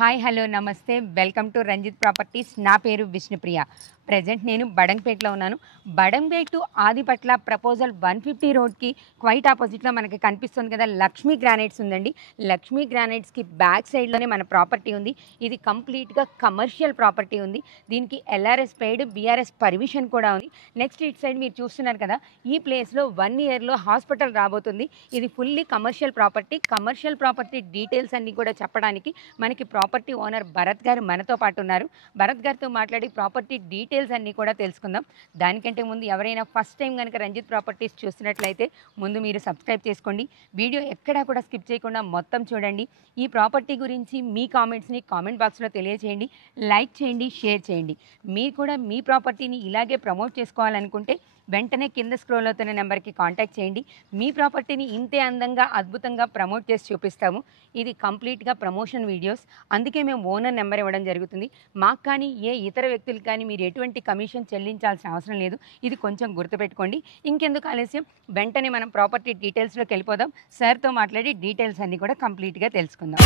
Hi hello నమస్తే welcome to Ranjith properties. నా పేరు విష్ణుప్రియ. ప్రజెంట్ నేను బడంగపేటలో ఉన్నాను. బడంగపేట టు ఆదిపట్ల ప్రపోజల్ 150 రోడ్కి క్వైట్ ఆపోజిట్లో మనకి కనిపిస్తుంది కదా, లక్ష్మీ గ్రానైట్స్ ఉందండి. లక్ష్మీ గ్రానైట్స్కి బ్యాక్ సైడ్లోనే మన ప్రాపర్టీ ఉంది. ఇది కంప్లీట్గా కమర్షియల్ ప్రాపర్టీ ఉంది. దీనికి ఎల్ఆర్ఎస్ పెయిడ్, బీఆర్ఎస్ పర్మిషన్ కూడా ఉంది. నెక్స్ట్ ఇటు సైడ్ మీరు చూస్తున్నారు కదా, ఈ ప్లేస్లో 1 ఇయర్లో హాస్పిటల్ రాబోతుంది. ఇది fully commercial property. Commercial property details అన్నీ కూడా చెప్పడానికి మనకి ప్రాపర్టీ ఓనర్ భరత్ గారు మనతో పాటు ఉన్నారు. భరత్ గారితో మాట్లాడి ప్రాపర్టీ డీటెయిల్స్ అన్నీ కూడా తెలుసుకుందాం. దానికంటే ముందు ఎవరైనా ఫస్ట్ టైం కనుక రంజిత్ ప్రాపర్టీస్ చూస్తున్నట్లయితే ముందు మీరు సబ్స్క్రైబ్ చేసుకోండి. వీడియో ఎక్కడా కూడా స్కిప్ చేయకుండా మొత్తం చూడండి. ఈ ప్రాపర్టీ గురించి మీ కామెంట్స్ని కామెంట్ బాక్స్లో తెలియజేయండి. లైక్ చేయండి, షేర్ చేయండి. మీరు కూడా మీ ప్రాపర్టీని ఇలాగే ప్రమోట్ చేసుకోవాలనుకుంటే వెంటనే కింద స్క్రోల్ అవుతున్న నెంబర్కి కాంటాక్ట్ చేయండి. మీ ప్రాపర్టీని ఇంతే అందంగా అద్భుతంగా ప్రమోట్ చేసి చూపిస్తాము. ఇది కంప్లీట్గా ప్రమోషన్ వీడియోస్, అందుకే మేము ఓనర్ నెంబర్ ఇవ్వడం జరుగుతుంది. మాకు కానీ ఏ ఇతర వ్యక్తులకు కానీ మీరు ఎటువంటి కమిషన్ చెల్లించాల్సిన అవసరం లేదు. ఇది కొంచెం గుర్తుపెట్టుకోండి. ఇంకెందుకు ఆలస్యం, వెంటనే మనం ప్రాపర్టీ డీటెయిల్స్లోకి వెళ్ళిపోదాం. సార్తో మాట్లాడి డీటెయిల్స్ అన్నీ కూడా కంప్లీట్గా తెలుసుకుందాం.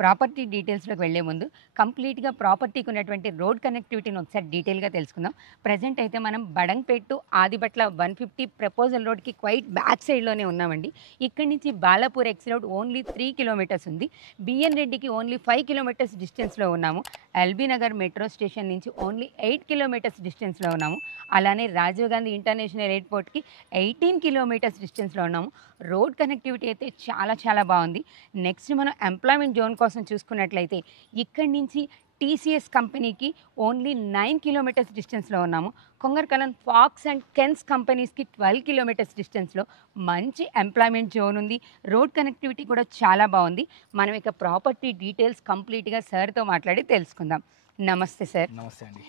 ప్రాపర్టీ డీటెయిల్స్లోకి వెళ్లే ముందు కంప్లీట్గా ప్రాపర్టీకి ఉన్నటువంటి రోడ్ కనెక్టివిటీని ఒకసారి డీటెయిల్గా తెలుసుకుందాం. ప్రజెంట్ అయితే మనం బడంగపేట టు ఆదిపట్ల 150 ప్రపోజల్ రోడ్కి క్వైట్ బ్యాక్ సైడ్లోనే ఉన్నామండి. ఇక్కడి నుంచి Balapur X road only 3 kilometres ఉంది. బిఎన్ రెడ్డికి ఓన్లీ 5 కిలోమీటర్స్ డిస్టెన్స్లో ఉన్నాము. ఎల్బీ నగర్ మెట్రో స్టేషన్ నుంచి ఓన్లీ 8 కిలోమీటర్స్ డిస్టెన్స్లో ఉన్నాము. అలానే రాజీవ్ గాంధీ ఇంటర్నేషనల్ ఎయిర్పోర్ట్కి 18 కిలోమీటర్స్ డిస్టెన్స్లో ఉన్నాము. రోడ్ కనెక్టివిటీ అయితే చాలా చాలా బాగుంది. నెక్స్ట్ మనం ఎంప్లాయ్మెంట్ జోన్ కోసం చూసుకున్నట్లయితే ఇక్కడి నుంచి టీసీఎస్ కంపెనీకి ఓన్లీ 9 కిలోమీటర్స్ డిస్టెన్స్లో ఉన్నాము. కొంగర్కలన్ ఫాక్స్ అండ్ కెన్స్ కంపెనీస్కి 12 కిలోమీటర్స్ డిస్టెన్స్లో మంచి ఎంప్లాయ్మెంట్ జోన్ ఉంది. రోడ్ కనెక్టివిటీ కూడా చాలా బాగుంది. మనం ఇక ప్రాపర్టీ డీటెయిల్స్ కంప్లీట్గా సార్తో మాట్లాడి తెలుసుకుందాం. నమస్తే సార్. నమస్తే అండి.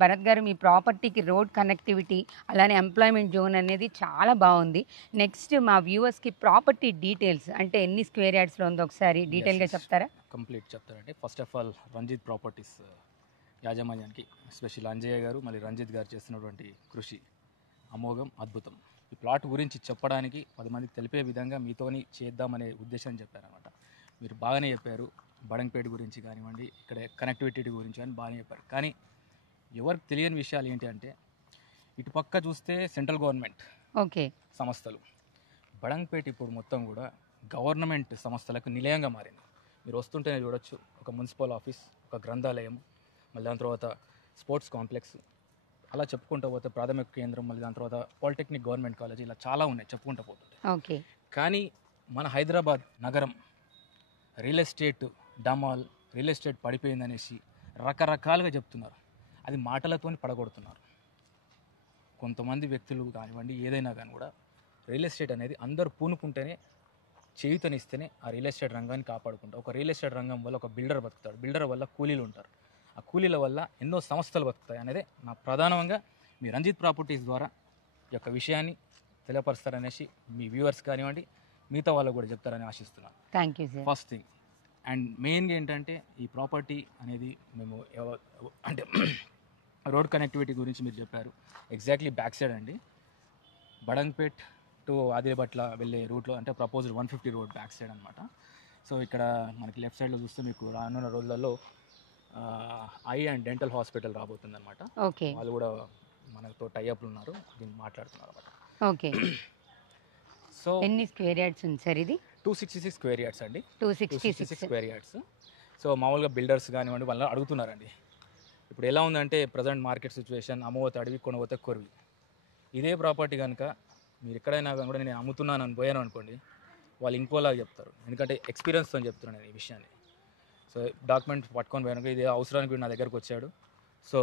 భరత్ గారు, మీ ప్రాపర్టీకి రోడ్ కనెక్టివిటీ అలానే ఎంప్లాయ్మెంట్ జోన్ అనేది చాలా బాగుంది. నెక్స్ట్ మా వ్యూవర్స్కి ప్రాపర్టీ డీటెయిల్స్ అంటే ఎన్ని స్క్వేర్ యార్డ్స్లో ఉందో ఒకసారి డీటెయిల్గా చెప్తారా? కంప్లీట్ చెప్తారండి. First of all Ranjith properties యాజమాన్యానికి స్పెషల్ అంజయ్య గారు మళ్ళీ రంజిత్ గారు చేస్తున్నటువంటి కృషి అమోఘం, అద్భుతం. ఈ ప్లాట్ గురించి చెప్పడానికి 10 మందికి తెలిపే విధంగా మీతోని చేద్దామనే ఉద్దేశం చెప్పారనమాట. మీరు బాగానే చెప్పారు. బడంగపేట గురించి కానివ్వండి, ఇక్కడ కనెక్టివిటీ గురించి కానీ బాగానే చెప్పారు. కానీ ఎవరికి తెలియని విషయాలు ఏంటి అంటే, ఇటు పక్క చూస్తే సెంట్రల్ గవర్నమెంట్ ఓకే సంస్థలు, బడంగపేట ఇప్పుడు మొత్తం కూడా గవర్నమెంట్ సంస్థలకు నిలయంగా మారింది. మీరు వస్తుంటేనే చూడొచ్చు, ఒక మున్సిపల్ ఆఫీస్, ఒక గ్రంథాలయం, మళ్ళీ దాని తర్వాత స్పోర్ట్స్ కాంప్లెక్స్, అలా చెప్పుకుంటూ పోతే ప్రాథమిక కేంద్రం, మళ్ళీ దాని తర్వాత పాలిటెక్నిక్ గవర్నమెంట్ కాలేజ్, ఇలా చాలా ఉన్నాయి చెప్పుకుంటూ పోతుంటే. ఓకే. కానీ మన హైదరాబాద్ నగరం రియల్ ఎస్టేట్ డమాల్, రియల్ ఎస్టేట్ పడిపోయిందనేసి రకరకాలుగా చెప్తున్నారు. అది మాటలతోని పడగొడుతున్నారు. కొంతమంది వ్యక్తులు కానివ్వండి, ఏదైనా కానీ కూడా రియల్ ఎస్టేట్ అనేది అందరూ పూనుకుంటేనే, చేయుతనిస్తేనే ఆ రియల్ ఎస్టేట్ రంగాన్ని కాపాడుకుంటారు. ఒక రియల్ ఎస్టేట్ రంగం వల్ల ఒక బిల్డర్ బతుకుతాడు, బిల్డర్ వల్ల కూలీలు ఉంటారు, ఆ కూలీల వల్ల ఎన్నో సంస్థలు బతుకుతాయి అనేది నా ప్రధానంగా మీ రంజిత్ ప్రాపర్టీస్ ద్వారా ఈ యొక్క విషయాన్ని తెలియపరుస్తారనేసి మీ వ్యూవర్స్ కానివ్వండి, మిగతా వాళ్ళకు కూడా చెప్తారని ఆశిస్తున్నాను. Thank you sir. First thing and మెయిన్గా ఏంటంటే, ఈ ప్రాపర్టీ అనేది మేము అంటే రోడ్ కనెక్టివిటీ గురించి మీరు చెప్పారు. ఎగ్జాక్ట్లీ బ్యాక్ సైడ్ అండి, బడంగపేట్ టు ఆదిపట్ల వెళ్ళే రూట్లో, అంటే ప్రపోజల్ 150 రోడ్ బ్యాక్ సైడ్ అనమాట. సో ఇక్కడ మనకి లెఫ్ట్ సైడ్లో చూస్తే మీకు రానున్న రోజులలో ఐ అండ్ డెంటల్ హాస్పిటల్ రాబోతుంది అనమాట. ఓకే. వాళ్ళు కూడా మనతో టైఅప్లు ఉన్నారు, దీన్ని మాట్లాడుతున్నారు అనమాట. ఓకే. సో ఎన్ని స్క్వేర్ యార్డ్స్ ఉంది సార్ ఇది? 266 స్క్వేర్ యార్డ్స్ అండి. 266 స్క్వేర్ యార్డ్స్. సో మామూలుగా బిల్డర్స్ కానివ్వండి వాళ్ళు అడుగుతున్నారండి. ఇప్పుడు ఎలా ఉందంటే ప్రజెంట్ మార్కెట్ సిచ్యువేషన్, అమ్మవతే అడవి, కొనవతే కొరివి. ఇదే ప్రాపర్టీ కనుక మీరు ఎక్కడైనా కూడా నేను అమ్ముతున్నాను అని పోయాను అనుకోండి, వాళ్ళు ఇంకోలాగా చెప్తారు. ఎందుకంటే ఎక్స్పీరియన్స్తో చెప్తున్నాను నేను ఈ విషయాన్ని. సో డాక్యుమెంట్ పట్టుకొని పోయాను, ఇది అవసరానికి నా దగ్గరకు వచ్చాడు. సో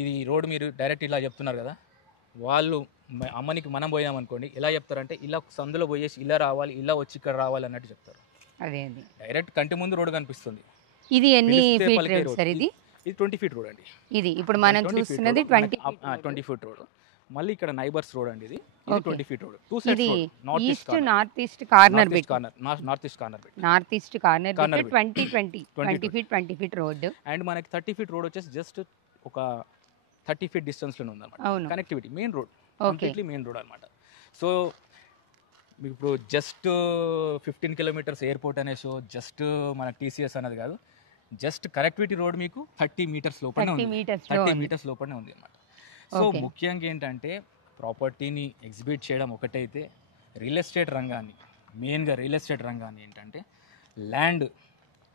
ఇది రోడ్ మీరు డైరెక్ట్ ఇలా చెప్తున్నారు కదా, వాళ్ళు అమ్మనికి మనం పోయామనుకోండి ఎలా చెప్తారంటే, ఇలా సందులో పోయేసి ఇలా రావాలి, ఇలా వచ్చి ఇక్కడ రావాలి అన్నట్టు చెప్తారు. అదే డైరెక్ట్ కంటి ముందు రోడ్ కనిపిస్తుంది. ఇది ఎన్ని ఫీట్ రోడ్ సార్? ఇది 20 ఫీట్ రోడ్ అండి. ఇది ఇప్పుడు మనం చూస్తున్నది 20 ఫీట్ రోడ్. మళ్ళీ ఇక్కడ నైబర్స్ రోడ్ అండి, ఇది 20 ఫీట్ రోడ్. ఇది east north east corner bit, north east corner bit, north east corner bit 20 feet road. And మనకి 30 ఫీట్ రోడ్ వచ్చేసి జస్ట్ ఒక 30 ఫీట్ డిస్టెన్స్ లోనే ఉందన్నమాట. Connectivity main road completely main road అనమాట. So మీకు ఇప్పుడు జస్ట్ 15 కిలోమీటర్స్ ఎయిర్పోర్ట్ అనే show, just మన టీసీఎస్ అన్నది కాదు, జస్ట్ కనెక్టివిటీ రోడ్ మీకు 30 మీటర్స్ లోపలనే ఉంది, 30 మీటర్స్ లోపలనే ఉంది అనమాట. సో ముఖ్యంగా ఏంటంటే ప్రాపర్టీని ఎగ్జిబిట్ చేయడం ఒకటైతే, రియల్ ఎస్టేట్ రంగాన్ని, మెయిన్గా రియల్ ఎస్టేట్ రంగాన్ని ఏంటంటే ల్యాండ్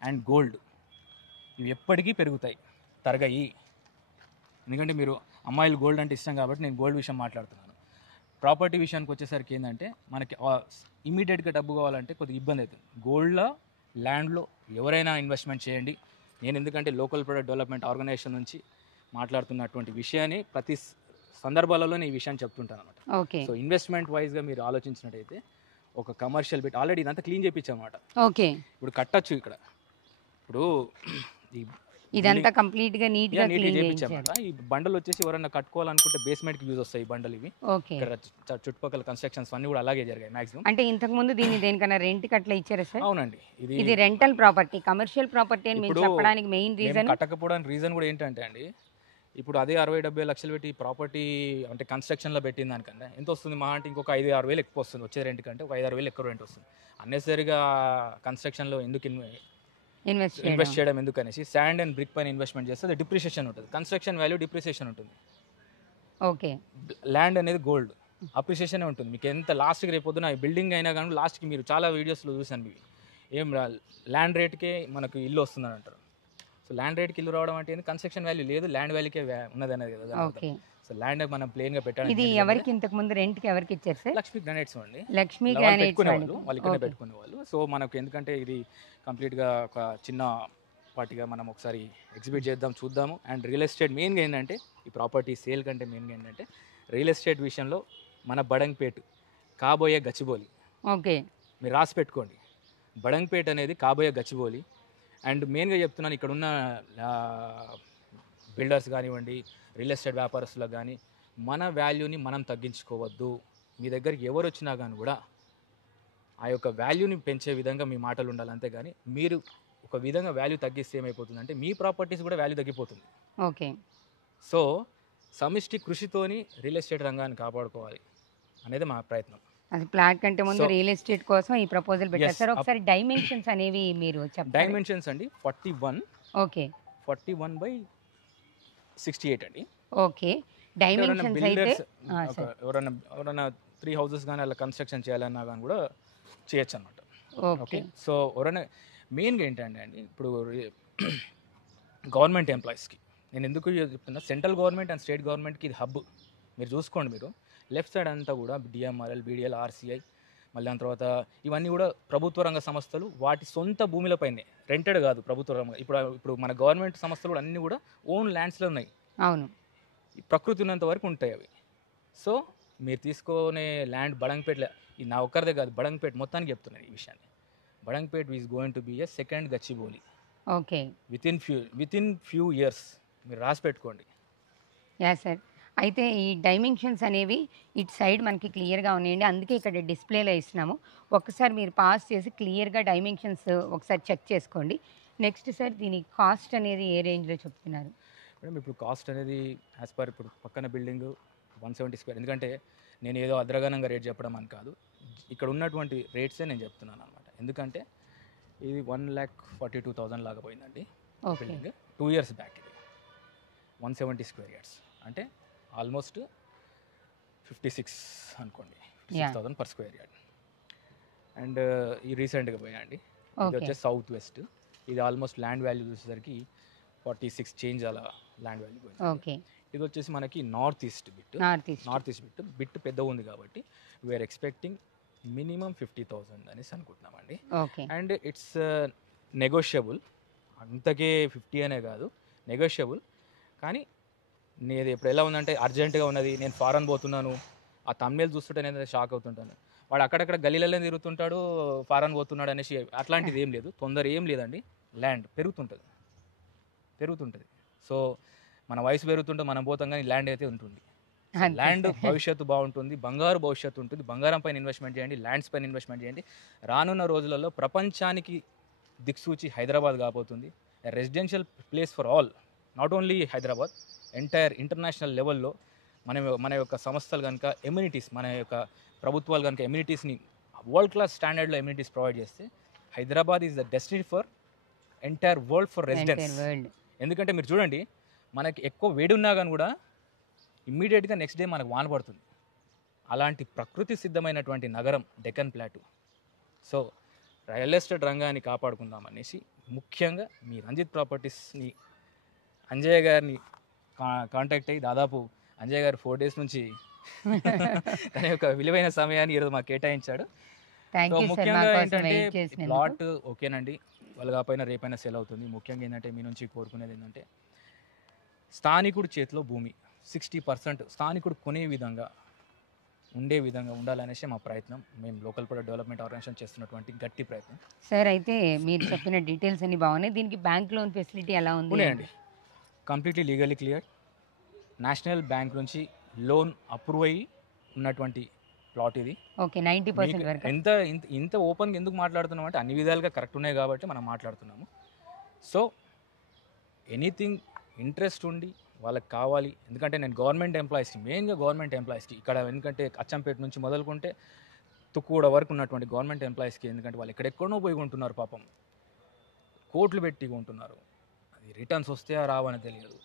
అండ్ గోల్డ్ ఇవి ఎప్పటికీ పెరుగుతాయి, తరగయి. ఎందుకంటే మీరు అమ్మాయిలు గోల్డ్ అంటే ఇష్టం కాబట్టి నేను గోల్డ్ విషయం మాట్లాడుతున్నాను. ప్రాపర్టీ విషయానికి వచ్చేసరికి ఏంటంటే మనకి ఇమీడియట్గా డబ్బు కావాలంటే కొద్దిగా ఇబ్బంది అవుతుంది. గోల్డ్లో, ల్యాండ్లో ఎవరైనా ఇన్వెస్ట్మెంట్ చేయండి. నేను ఎందుకంటే లోకల్ ప్రొడక్ట్ డెవలప్మెంట్ ఆర్గనైజేషన్ నుంచి మాట్లాడుతున్నటువంటి విషయాన్ని ప్రతి సందర్భాలలో నేను ఈ విషయాన్ని చెప్తుంటాను అనమాట. సో ఇన్వెస్ట్మెంట్ వైజ్గా మీరు ఆలోచించినట్టయితే ఒక కమర్షియల్ బిట్ ఆల్రెడీ ఇదంతా క్లీన్ చేయించామన్నమాట. ఓకే, ఇప్పుడు కట్టచ్చు. ఇక్కడ ఇప్పుడు ఇదంతా కంప్లీట్ గా నీట్ గా క్లీన్ చేయించామన్నమాట. ఈ బండలు వచ్చేసి ఎవరైనా కట్టుకోవాలనుకుంటే బేస్మెంట్ కి యూజ్ వస్తాయి ఈ బండలు. ఇవి ఇక్కడ చుట్టుపక్కల కన్స్ట్రక్షన్స్ అన్ని కూడా అలాగే జరిగాయి మాక్సిమం. అంటే ఇంతకు ముందు దీన్ని దేనికన్నా రెంట్ కి అట్లా ఇచ్చారా సార్? అవునండి, ఇది రెంటల్ ప్రాపర్టీ, కమర్షియల్ ప్రాపర్టీ అని మేము చెప్పడానికి మెయిన్ రీజన్, కట్టకపోవడానికి రీజన్ కూడా ఏంటంటే అండి, ఇప్పుడు అదే 60-70 లక్షలు పెట్టి ప్రాపర్టీ అంటే కన్స్ట్రక్షన్లో పెట్టిన దానికన్నా ఎంత వస్తుంది? మా అంటే ఇంకొక 5-6 వేలు ఎక్కువ వస్తుంది వచ్చే రెంట్ కంటే, ఒక 5-6 వేలు ఎక్కువ రెంట్ వస్తుంది. అన్నెసరీగా కన్స్ట్రక్షన్లో ఎందుకు ఇన్వెస్ట్ చేయడం ఎందుకు అనేసి శాండ్ అండ్ బ్రిక్ పైన ఇన్వెస్ట్మెంట్ చేస్తే అది డిప్రిషియేషన్ ఉంటుంది, కన్స్ట్రక్షన్ వాల్యూ డిప్రిషియేషన్ ఉంటుంది. ఓకే, ల్యాండ్ అనేది గోల్డ్ అప్రిషియేషన్ ఉంటుంది. మీకు ఎంత లాస్ట్కి రేపొద్దున బిల్డింగ్ అయినా కానీ లాస్ట్కి మీరు చాలా వీడియోస్లో చూసాను, ఏం ల్యాండ్ రేట్కే మనకు ఇల్లు వస్తుందని అంటారు. సో ల్యాండ్ రేట్కి ఇల్లు రావడం అంటే కన్స్ట్రక్షన్ వాల్యూ లేదు, ల్యాండ్ వాల్యూకే ఉన్నది అనేది కదా. సో ల్యాండ్ మనం ప్లెయిన్గా పెట్టాలి. ఇది ఎవరికి ఇంతకు ముందు రెంట్కి ఎవరికి ఇచ్చారు సార్? లక్ష్మీ గ్రానైట్స్ అండి, లక్ష్మీ గ్రానైట్స్ వాళ్ళు ఇక్కడ పెట్టుకునే వాళ్ళు. సో మనకు ఎందుకంటే ఇది కంప్లీట్గా ఒక చిన్న పార్టీగా మనం ఒకసారి ఎగ్జిబిట్ చేద్దాం, చూద్దాము. అండ్ రియల్ ఎస్టేట్ మెయిన్గా ఏంటంటే ఈ ప్రాపర్టీ సేల్ కంటే మెయిన్గా ఏంటంటే రియల్ ఎస్టేట్ విషయంలో మన బడంగ్పేట్ కాబోయే గచ్చిబౌలి. ఓకే, మీరు రాసి పెట్టుకోండి, బడంగ్పేట్ అనేది కాబోయే గచ్చిబౌలి. అండ్ మెయిన్గా చెప్తున్నాను, ఇక్కడ ఉన్న బిల్డర్స్ కానివ్వండి, రియల్ ఎస్టేట్ వ్యాపారస్తులకు కానీ మన వాల్యూని మనం తగ్గించుకోవద్దు. మీ దగ్గరికి ఎవరు వచ్చినా కానీ కూడా ఆ యొక్క వాల్యూని పెంచే విధంగా మీ మాటలు ఉండాలి, అంతేగాని మీరు ఒక విధంగా వాల్యూ తగ్గిస్తే ఏమైపోతుందంటే మీ ప్రాపర్టీస్ కూడా వాల్యూ తగ్గిపోతుంది. ఓకే, సో సమిష్టి కృషితోని రియల్ ఎస్టేట్ రంగాన్ని కాపాడుకోవాలి అనేది మా ప్రయత్నం. అది ప్లాట్ కంటే ముందు రియల్ ఎస్టేట్ కోసం ఈ ప్రపోజల్ పెట్టారు సార్. ఒకసారి డైమెన్షన్స్ అనేవి మీరు చెప్పండి. డైమెన్షన్స్ అండి 41. ఓకే, 41/68 అండి. ఓకే, డైమెన్షన్స్ అయితే ఎవరైనా 3 హౌసెస్ కానీ అలా కన్స్ట్రక్షన్ చేయాలన్నా కానీ కూడా చేయొచ్చు అనమాట. ఓకే, సో ఎవరైనా మెయిన్గా ఏంటంటే అండి, ఇప్పుడు గవర్నమెంట్ ఎంప్లాయీస్కి నేను ఎందుకు చెప్తున్నా, సెంట్రల్ గవర్నమెంట్ అండ్ స్టేట్ గవర్నమెంట్కి ఇది హబ్. మీరు చూసుకోండి, మీరు లెఫ్ట్ సైడ్ అంతా కూడా డిఎంఆర్ఎల్, బీడీఎల్, ఆర్సీఐ, మళ్ళీ దాని తర్వాత ఇవన్నీ కూడా ప్రభుత్వ రంగ సంస్థలు, వాటి సొంత భూమిలపైనే, రెంటెడ్ కాదు ప్రభుత్వ రంగం. ఇప్పుడు మన గవర్నమెంట్ సంస్థలు కూడా అన్నీ కూడా ఓన్ ల్యాండ్స్లో ఉన్నాయి. అవును, ప్రకృతి ఉన్నంత వరకు ఉంటాయి అవి. సో మీరు తీసుకునే ల్యాండ్ బడంగ్పేట, ఇది నా ఒక్కరిదే కాదు, బడంగ్పేట మొత్తానికి చెప్తున్నాను ఈ విషయాన్ని. Badangpet is going to be a second Gachibowli. Okay, within few years మీరు రాసి పెట్టుకోండి. Yeah sir. అయితే ఈ డైమెన్షన్స్ అనేవి ఇటు సైడ్ మనకి క్లియర్గా ఉన్నాయండి, అందుకే ఇక్కడ డిస్ప్లేలో ఇస్తున్నాము. ఒక్కసారి మీరు పాస్ చేసి క్లియర్గా డైమెన్షన్స్ ఒకసారి చెక్ చేసుకోండి. నెక్స్ట్ సార్, దీని కాస్ట్ అనేది ఏ రేంజ్లో చెప్తున్నారు మేడం? ఇప్పుడు కాస్ట్ అనేది యాజ్ పర్ ఇప్పుడు పక్కన బిల్డింగ్ 170 స్క్వేర్, ఎందుకంటే నేను ఏదో అద్రగనంగా రేట్ చెప్పడం అని కాదు, ఇక్కడ ఉన్నటువంటి రేట్సే నేను చెప్తున్నాను అనమాట. ఎందుకంటే ఇది 1,42,000 లాగా పోయిందండి బిల్డింగ్ 2 years బ్యాక్. ఇది 170 స్క్వేర్ యార్డ్స్ అంటే ఆల్మోస్ట్ 56 అనుకోండి, 56,000 per స్క్వేర్ యార్డ్. అండ్ ఈ రీసెంట్గా పోయాయండి, ఇది వచ్చేసి సౌత్ వెస్ట్. ఇది ఆల్మోస్ట్ ల్యాండ్ వాల్యూ చూసేసరికి 46 చేంజ్ అలా ల్యాండ్ వాల్యూ పోయింది. ఇది వచ్చేసి మనకి నార్త్ ఈస్ట్ బిట్ పెద్ద ఉంది కాబట్టి వీఆర్ ఎక్స్పెక్టింగ్ మినిమం 50,000 అనేసి అనుకుంటున్నామండి. అండ్ ఇట్స్ నెగోషియబుల్, అంతకే 50 అనే కాదు, నెగోషియబుల్. కానీ నేను ఇప్పుడు ఎలా ఉందంటే అర్జెంటుగా ఉన్నది, నేను ఫారెన్ పోతున్నాను, ఆ తమిళ చూస్తుంటే నేను షాక్ అవుతుంటాను. వాడు అక్కడక్కడ గలీలలో తిరుగుతుంటాడు, ఫారెన్ పోతున్నాడు అనేసి అట్లాంటిది ఏం లేదు, తొందర ఏం లేదండి. ల్యాండ్ పెరుగుతుంటుంది. సో మన వయసు పెరుగుతుంటే మనం పోతాం, కానీ ల్యాండ్ అయితే ఉంటుంది. ల్యాండ్ భవిష్యత్తు బాగుంటుంది, బంగారు భవిష్యత్తు ఉంటుంది. బంగారం పైన ఇన్వెస్ట్మెంట్ చేయండి, ల్యాండ్స్ పైన ఇన్వెస్ట్మెంట్ చేయండి. రానున్న రోజులలో ప్రపంచానికి దిక్సూచి హైదరాబాద్ కాబోతుంది. Residential place for all, not only Hyderabad, entire international లెవెల్లో మన యొక్క సంస్థలు కనుక ఎమ్యూనిటీస్, మన యొక్క ప్రభుత్వాలు కనుక ఎమ్యూనిటీస్ని వరల్డ్ క్లాస్ స్టాండర్డ్లో ఎమ్యూనిటీస్ ప్రొవైడ్ చేస్తే Hyderabad is the destiny for entire world for residence. ఎందుకంటే మీరు చూడండి, మనకి ఎక్కువ వేడి ఉన్నా కానీ కూడా ఇమ్మీడియట్గా నెక్స్ట్ డే మనకు వాన పడుతుంది. అలాంటి ప్రకృతి సిద్ధమైనటువంటి నగరం Deccan plateau. So real estate రంగాన్ని కాపాడుకుందాం అనేసి ముఖ్యంగా మీ రంజిత్ ప్రాపర్టీస్ని అంజయ్య గారిని కాంటాక్ట్ అయ్యి, దాదాపు అంజయ్య గారు 4 days నుంచి తన యొక్క విలువైన సమయాన్ని ఈరోజు మాకు కేటాయించాడు. సో ముఖ్యంగా ఏంటంటే ప్లాట్ ఓకేనండి, వాళ్ళు కాకపోయినా రేపైనా సెల్ అవుతుంది. ముఖ్యంగా ఏంటంటే మీ నుంచి కోరుకునేది ఏంటంటే స్థానికుడి చేతిలో భూమి 60% స్థానికుడు కొనే విధంగా ఉండే విధంగా ఉండాలనేసి మా ప్రయత్నం. మేము లోకల్ ప్రొడక్ట్ డెవలప్మెంట్ ఆర్గనైజేషన్ చేస్తున్నటువంటి గట్టి ప్రయత్నం. సార్ అయితే మీరు చెప్పిన డీటెయిల్స్ అన్ని బాగున్నాయి. దీనికి బ్యాంక్ లోన్ ఫెసిలిటీ ఎలా ఉంది? ఉన్నాయండి, completely legally clear. National bank నుంచి లోన్ అప్రూవ్ అయ్యి ఉన్నటువంటి ప్లాట్ ఇది. ఓకే, 90% వరకు. ఇంత ఓపెన్గా ఎందుకు మాట్లాడుతున్నాం అంటే అన్ని విధాలుగా కరెక్ట్ ఉన్నాయి కాబట్టి మనం మాట్లాడుతున్నాము. సో ఎనీథింగ్ ఇంట్రెస్ట్ ఉండి వాళ్ళకి కావాలి, ఎందుకంటే నేను గవర్నమెంట్ ఎంప్లాయీస్కి, మెయిన్గా గవర్నమెంట్ ఎంప్లాయీస్కి ఇక్కడ, ఎందుకంటే అచ్చంపేట నుంచి మొదలుకుంటే తుక్కుగూడ వరకు ఉన్నటువంటి గవర్నమెంట్ ఎంప్లాయీస్కి, ఎందుకంటే వాళ్ళు ఎక్కడెక్కడో పోయి కొంటున్నారు, పాపం కోట్లు పెట్టి కొంటున్నారు. అది రిటర్న్స్ వస్తే రావని తెలియదు,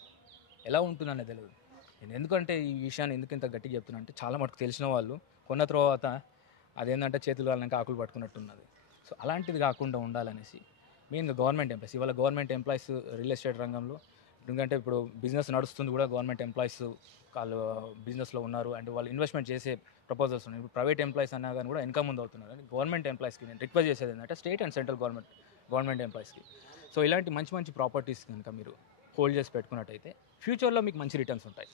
ఎలా ఉంటుందనే తెలియదు. నేను ఎందుకంటే ఈ విషయాన్ని ఎందుకు ఇంత గట్టిగా చెప్తున్నా అంటే చాలా మటుకు తెలిసిన వాళ్ళు కొన్న తర్వాత అదేంటంటే చేతులు వాళ్ళకి ఆకులు పట్టుకున్నట్టున్నది. సో అలాంటిది కాకుండా ఉండాలనేసి మెయిన్గా గవర్నమెంట్ ఎంప్లాయీస్, ఇవాళ గవర్నమెంట్ ఎంప్లాయీస్ రియల్ ఎస్టేట్ రంగంలో, ఎందుకంటే ఇప్పుడు బిజినెస్ నడుస్తుంది కూడా గవర్నమెంట్ ఎంప్లాయీస్ వాళ్ళు బిజినెస్లో ఉన్నారు అండ్ వాళ్ళు ఇన్వెస్ట్మెంట్ చేసే ప్రపోజల్స్ ఉన్నాయి. ఇప్పుడు ప్రైవేట్ ఎంప్లాయీస్ అన్నా కానీ కూడా ఇంకా ముందు అవుతున్నారు. అని గవర్నమెంట్ ఎంప్లాయీస్కి నేను రిక్వెస్ట్ చేసేది ఏంటంటే స్టేట్ అండ్ సెంట్రల్ గవర్నమెంట్ ఎంప్లాయీస్కి, సో ఇలాంటి మంచి మంచి ప్రాపర్టీస్ కనుక మీరు హోల్డ్ చేసి పెట్టుకున్నట్టయితే ఫ్యూచర్లో మీకు మంచి రిటర్న్స్ ఉంటాయి.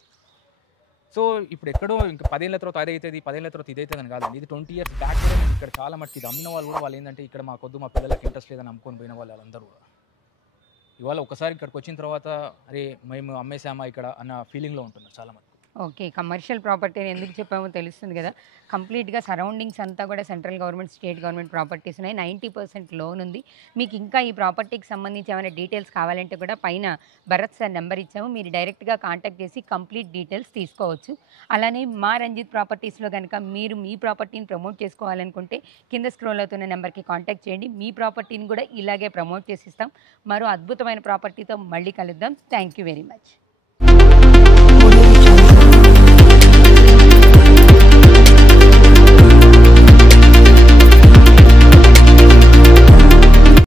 సో ఇప్పుడు ఎక్కడో ఇంకా 10 ఏళ్ళ తర్వాత అది అవుతుంది, 10 ఏళ్ళ తర్వాత ఇది అవుతుంది అని కాదండి. ఇది 20 years బ్యాక్ కూడా నేను ఇక్కడ చాలా మటుకు ఇది అమ్మిన వాళ్ళు కూడా వాళ్ళు ఏంటంటే ఇక్కడ మాకొద్దు, మా పిల్లలకి ఇంట్రెస్ట్ లేదని అమ్ముకొని పోయిన వాళ్ళు వాళ్ళందరూ కూడా ఇవాళ ఒకసారి ఇక్కడికి వచ్చిన తర్వాత అరే మేము అమ్మేసామా ఇక్కడ అన్న ఫీలింగ్లో ఉంటున్నారు చాలా మంది. ఓకే, కమర్షియల్ ప్రాపర్టీ అని ఎందుకు చెప్పామో తెలుస్తుంది కదా. కంప్లీట్గా సరౌండింగ్స్ అంతా కూడా central government, state government properties ఉన్నాయి. 90% లోన్ ఉంది. మీకు ఇంకా ఈ ప్రాపర్టీకి సంబంధించి ఏమైనా డీటెయిల్స్ కావాలంటే కూడా పైన భరత్ సార్ నెంబర్ ఇచ్చాము, మీరు డైరెక్ట్గా కాంటాక్ట్ చేసి కంప్లీట్ డీటెయిల్స్ తీసుకోవచ్చు. అలానే మా రంజిత్ ప్రాపర్టీస్లో కనుక మీరు మీ ప్రాపర్టీని ప్రమోట్ చేసుకోవాలనుకుంటే కింద స్క్రోల్ అవుతున్న నెంబర్కి కాంటాక్ట్ చేయండి. మీ ప్రాపర్టీని కూడా ఇలాగే ప్రమోట్ చేసిస్తాం. మరో అద్భుతమైన ప్రాపర్టీతో మళ్ళీ కలుద్దాం. Thank you very much.